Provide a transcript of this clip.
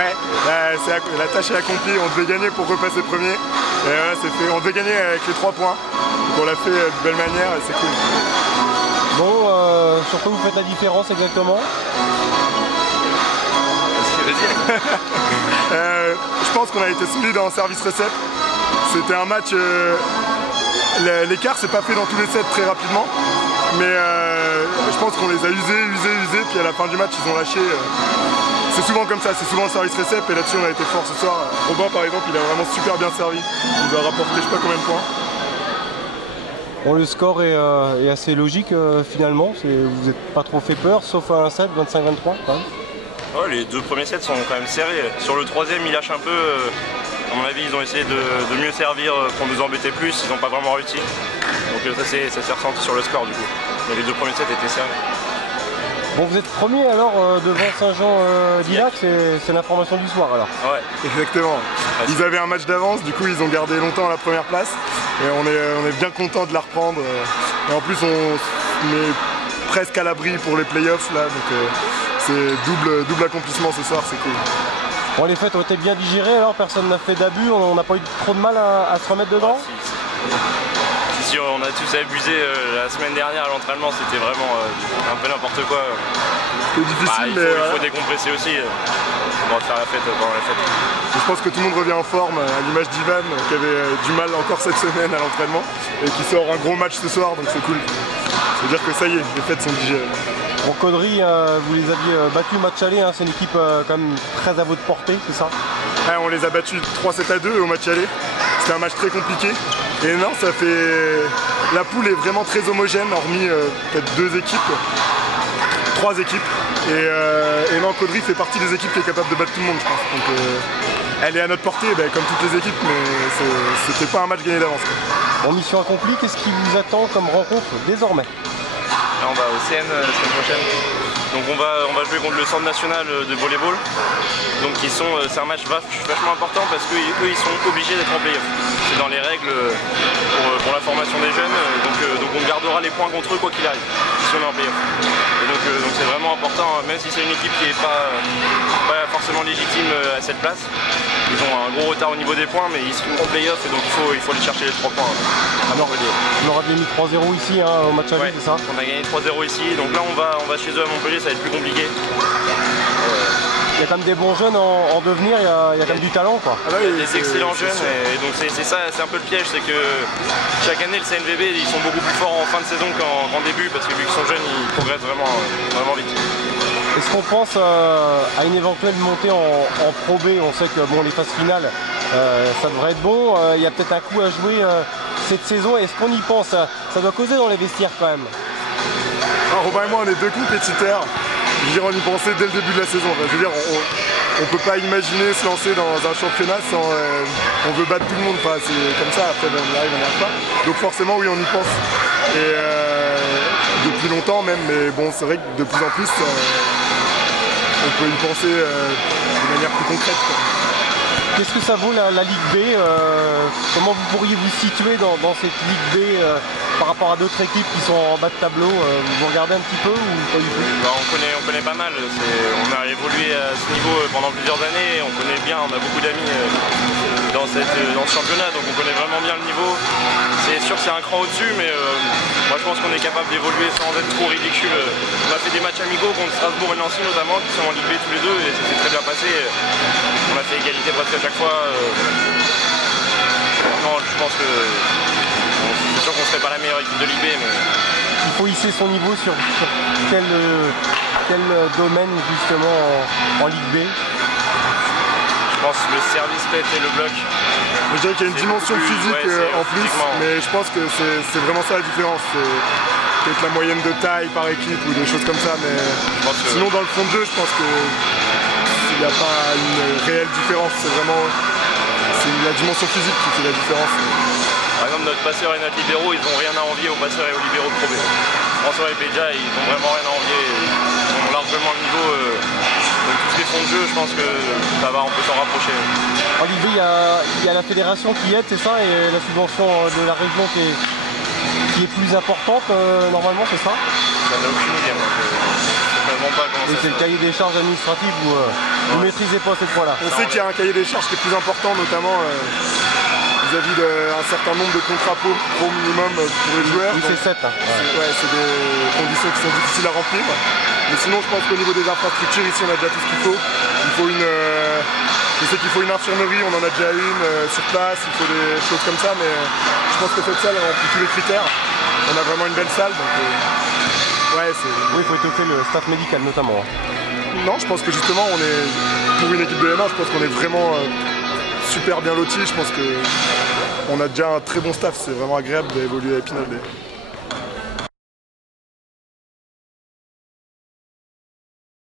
Ouais, la tâche est accomplie, on devait gagner pour repasser premier. Et voilà, c'est fait. On devait gagner avec les 3 points. Donc on l'a fait de belle manière et c'est cool. Bon, sur quoi vous faites la différence exactement? Je pense qu'on a été solide en service récep. C'était un match. L'écart s'est pas fait dans tous les sets très rapidement. Mais je pense qu'on les a usés, puis à la fin du match ils ont lâché. C'est souvent comme ça, c'est souvent le service récep et là-dessus on a été fort ce soir. Robin par exemple il a vraiment super bien servi. Il nous a rapporté je sais pas combien de points. Bon, le score est assez logique finalement, vous n'êtes pas trop fait peur sauf à un set, 25-23 quand même. Ouais, les 2 premiers sets sont quand même serrés. Sur le 3e ils lâchent un peu. À mon avis ils ont essayé de mieux servir pour nous embêter plus, ils n'ont pas vraiment réussi. Donc ça s'est ressenti sur le score du coup. Mais les 2 premiers sets étaient serrés. Bon, vous êtes premier alors devant Saint-Jean-d'Illac, c'est l'information du soir alors. Ouais. Exactement. Ils avaient un match d'avance, du coup ils ont gardé longtemps la première place. Et on est bien content de la reprendre. Et en plus on est presque à l'abri pour les playoffs là, donc c'est double accomplissement ce soir, c'est cool. Bon, les fêtes ont été bien digérées alors, personne n'a fait d'abus, on n'a pas eu trop de mal à se remettre dedans? Si, on a tous abusé la semaine dernière à l'entraînement, c'était vraiment un peu n'importe quoi. C'est difficile, mais il faut décompresser aussi pour faire la fête pendant la fête. Je pense que tout le monde revient en forme, à l'image d'Ivan qui avait du mal encore cette semaine à l'entraînement et qui sort un gros match ce soir, donc c'est cool. C'est-à-dire que ça y est, les fêtes sont digérées. Bon, Caudry, vous les aviez battus match aller, hein, c'est une équipe quand même très à votre portée, c'est ça? Ouais, on les a battus 3-7-2 au match aller. C'était un match très compliqué. Et non, ça fait. La poule est vraiment très homogène, hormis peut-être 2 équipes, 3 équipes. Et non, Caudry fait partie des équipes qui est capable de battre tout le monde, je pense. Donc elle est à notre portée, comme toutes les équipes, mais c'était pas un match gagné d'avance. Bon, mission accomplie, qu'est-ce qui vous attend comme rencontre désormais? Là, on va au CN la semaine prochaine. Donc on va jouer contre le Centre national de volleyball. Donc c'est un match vachement important parce qu'eux ils sont obligés d'être en play-off. C'est dans les règles pour la formation des jeunes. Donc on gardera les points contre eux quoi qu'il arrive, si on est en play-off. Et donc c'est vraiment important, même si c'est une équipe qui n'est pas forcément légitime à cette place. Ils ont un gros retard au niveau des points, mais ils sont en play-off et donc il faut aller chercher les 3 points. Alors, on aura mis 3-0 ici hein, au match aller, c'est ça? On a gagné 3-0 ici, donc là on va chez eux à Montpellier, ça va être plus compliqué. Il y a quand même des bons jeunes en devenir, il y a quand même du talent quoi. Il y a des excellents jeunes et donc c'est ça, c'est un peu le piège, c'est que chaque année le CNVB ils sont beaucoup plus forts en fin de saison qu'en début parce que vu qu'ils sont jeunes ils progressent vraiment vite. Est-ce qu'on pense à une éventuelle montée en Pro B? On sait que bon, les phases finales ça devrait être bon, il y a peut-être un coup à jouer cette saison, est-ce qu'on y pense? Ça doit causer dans les vestiaires quand même. Robin et moi on est 2 compétiteurs. Je veux dire, on y pensait dès le début de la saison. Enfin, je veux dire, on peut pas imaginer se lancer dans un championnat sans. On veut battre tout le monde. Enfin, c'est comme ça, après on arrive, on n'y arrive pas. Donc forcément, oui, on y pense. Et depuis longtemps même, mais bon, c'est vrai que de plus en plus, on peut y penser de manière plus concrète, quoi. Qu'est-ce que ça vaut la Ligue B? Comment vous pourriez vous situer dans cette Ligue B par rapport à d'autres équipes qui sont en bas de tableau? Vous regardez un petit peu ou pas du tout? On connaît pas mal. On a évolué à ce niveau pendant plusieurs années. On connaît bien, on a beaucoup d'amis dans ce championnat, donc on connaît vraiment bien le niveau. C'est sûr que c'est un cran au-dessus, mais moi je pense qu'on est capable d'évoluer sans être trop ridicule. On a fait des matchs amicaux contre Strasbourg et Nancy notamment, qui sont en Ligue B tous les deux, et c'était très bien passé. On a fait égalité presque à chaque fois. Non, je pense que c'est sûr qu'on ne serait pas la meilleure équipe de Ligue B, mais... Il faut hisser son niveau sur quel domaine justement en Ligue B? Je pense le service fait et le bloc. Je dirais qu'il y a une dimension physique en plus, mais je pense que c'est vraiment ça la différence. Peut-être la moyenne de taille par équipe ou des choses comme ça, mais sinon dans le fond de jeu, je pense qu'il n'y a pas une réelle différence. C'est vraiment la dimension physique qui fait la différence. Par exemple, notre passeur et notre libéraux, ils n'ont rien à envier aux passeurs et aux libéraux de Pro B. François et Pédia, ils n'ont vraiment rien à envier. Ils ont largement le niveau. Donc tous les fonds de jeu, je pense que ça va, on peut s'en rapprocher. En Ligue B, il y a la fédération qui aide, c'est ça, et la subvention de la région qui est plus importante normalement, c'est ça? J'en ai aucune idée, moi. Je sais vraiment pas comment Et ça c'est se le passe. cahier des charges administratives où vous ne maîtrisez pas ces points-là. On sait qu'il y a un cahier des charges qui est plus important, notamment vis-à-vis d'un certain nombre de contrats pro minimum pour les joueurs. Oui, Donc, c'est 7. Hein. Ouais. ouais, c'est des conditions qui sont difficiles à remplir. Mais sinon, je pense qu'au niveau des infrastructures, ici, on a déjà tout ce qu'il faut. Il faut je sais qu'il faut une infirmerie, on en a déjà une sur place, il faut des choses comme ça, mais je pense que cette salle remplit tous les critères. On a vraiment une belle salle, donc ouais, c'est... Oui, il faut étoffer le staff médical notamment. Non, je pense que justement, on est pour une équipe de N1, je pense qu'on est vraiment super bien lotis. Je pense qu'on a déjà un très bon staff, c'est vraiment agréable d'évoluer à Épinal.